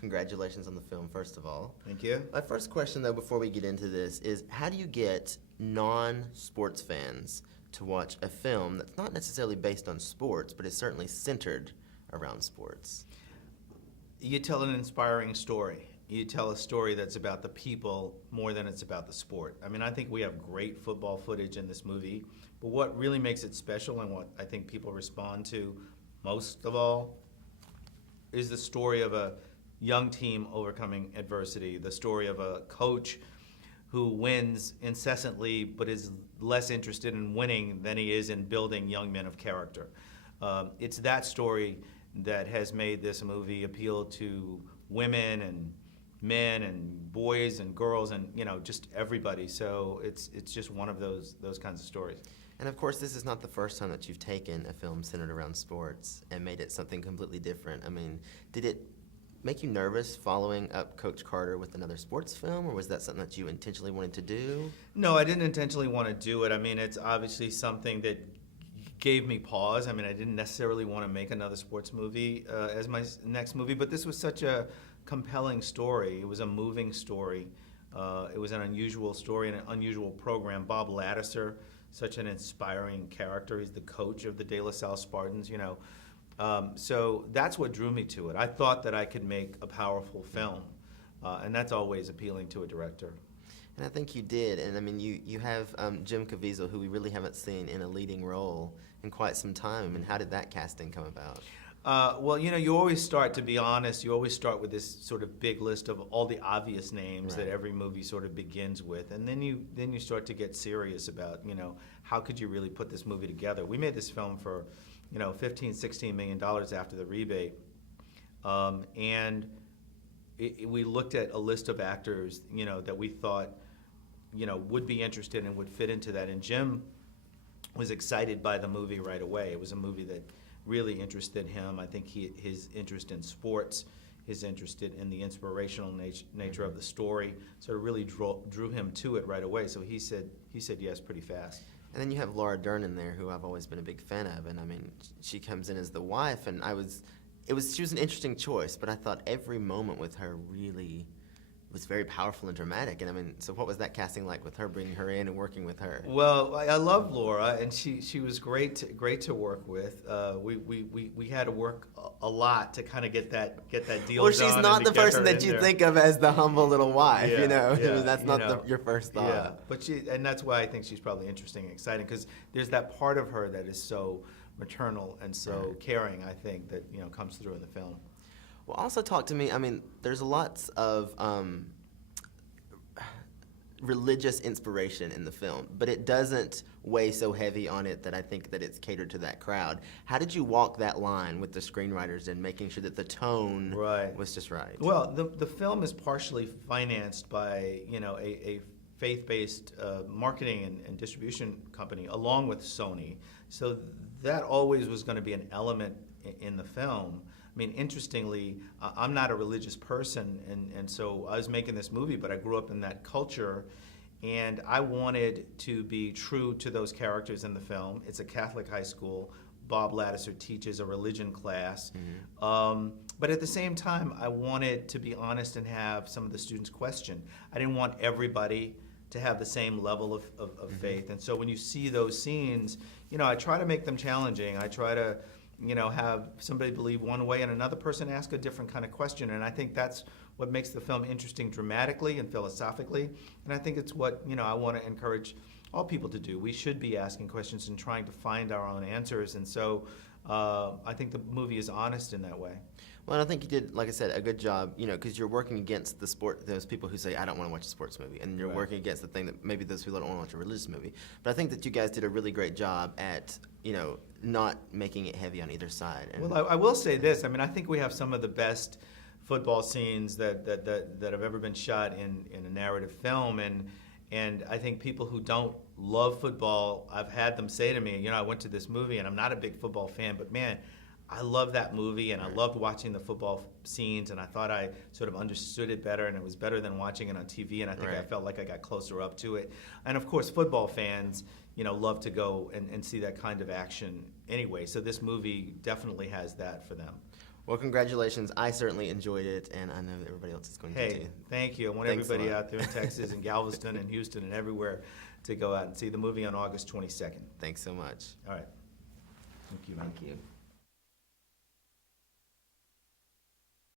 Congratulations on the film, first of all. Thank you. My first question, though, before we get into this, is how do you get non-sports fans to watch a film that's not necessarily based on sports, but is certainly centered around sports? You tell an inspiring story. You tell a story that's about the people more than it's about the sport. I mean, I think we have great football footage in this movie, but what really makes it special and what I think people respond to most of all is the story of a young team overcoming adversity, the story of a coach who wins incessantly but is less interested in winning than he is in building young men of character. It's that story that has made this movie appeal to women and men and boys and girls and just everybody. So it's just one of those kinds of stories. And of course, this is not the first time that you've taken a film centered around sports and made it something completely different. I mean, did it make you nervous following up Coach Carter with another sports film, or was that something that you intentionally wanted to do? No, I didn't intentionally want to do it. I mean, it's obviously something that gave me pause. I mean, I didn't necessarily want to make another sports movie as my next movie, but this was such a compelling story. It was a moving story. It was an unusual story and an unusual program. Bob Lattiser, such an inspiring character. He's the coach of the De La Salle Spartans, So that's what drew me to it. I thought that I could make a powerful film, and that's always appealing to a director. And I think you did. And I mean, you have Jim Caviezel, who we really haven't seen in a leading role in quite some time. I mean, how did that casting come about? Well, you always start, to be honest, you always start with this sort of big list of all the obvious names that every movie sort of begins with. And then you start to get serious about, how could you really put this movie together? We made this film for, $15-16 million after the rebate. And we looked at a list of actors, that we thought, would be interested and would fit into that. And Jim was excited by the movie right away. It was a movie that really interested him. I think his interest in sports, his interest in the inspirational nature of the story, sort of really drew him to it right away. So he said yes pretty fast. And then you have Laura Dern in there, who I've always been a big fan of. And I mean, she comes in as the wife, and she was an interesting choice, but I thought every moment with her really was very powerful and dramatic. And I mean, so what was that casting like with her, bringing her in and working with her? Well, I love Laura, and she was great to work with. We had to work a lot to kind of get that deal. Well, she's not the person that you think of as the humble little wife. Yeah, that's not your first thought. Yeah, but and that's why I think she's probably interesting and exciting, because there's that part of her that is so maternal and so caring. I think that comes through in the film. Well, also talk to me. I mean, there's lots of religious inspiration in the film, but it doesn't weigh so heavy on it that I think that it's catered to that crowd. How did you walk that line with the screenwriters and making sure that the tone was just right? Well, the film is partially financed by a faith-based marketing and distribution company along with Sony, so that always was going to be an element in the film. I mean, interestingly, I'm not a religious person, and so I was making this movie, but I grew up in that culture, and I wanted to be true to those characters in the film. It's a Catholic high school. Bob Lattiser teaches a religion class. But at the same time, I wanted to be honest and have some of the students question. I didn't want everybody to have the same level of faith. And so when you see those scenes, I try to make them challenging. I try to have somebody believe one way and another person ask a different kind of question. And I think that's what makes the film interesting dramatically and philosophically. And I think it's what, I want to encourage all people to do. We should be asking questions and trying to find our own answers. And so I think the movie is honest in that way. Well, and I think you did, like I said, a good job, because you're working against those people who say, I don't want to watch a sports movie. And you're working against the thing that maybe those people don't want to watch a religious movie. But I think that you guys did a really great job at, not making it heavy on either side. And well, I will say this. I mean, I think we have some of the best football scenes that have ever been shot in a narrative film. And I think people who don't love football, I've had them say to me, I went to this movie and I'm not a big football fan, but man, I love that movie, and I loved watching the football scenes, and I thought I sort of understood it better, and it was better than watching it on TV, and I think I felt like I got closer up to it. And of course, football fans, love to go and see that kind of action anyway, so this movie definitely has that for them. Well, congratulations. I certainly enjoyed it, and I know that everybody else is going to Hey, too. thank you. I want Thanks a everybody lot. out there in Texas and Galveston and Houston and everywhere to go out and see the movie on August 22nd. Thanks so much. All right. Thank you, man. Thank you.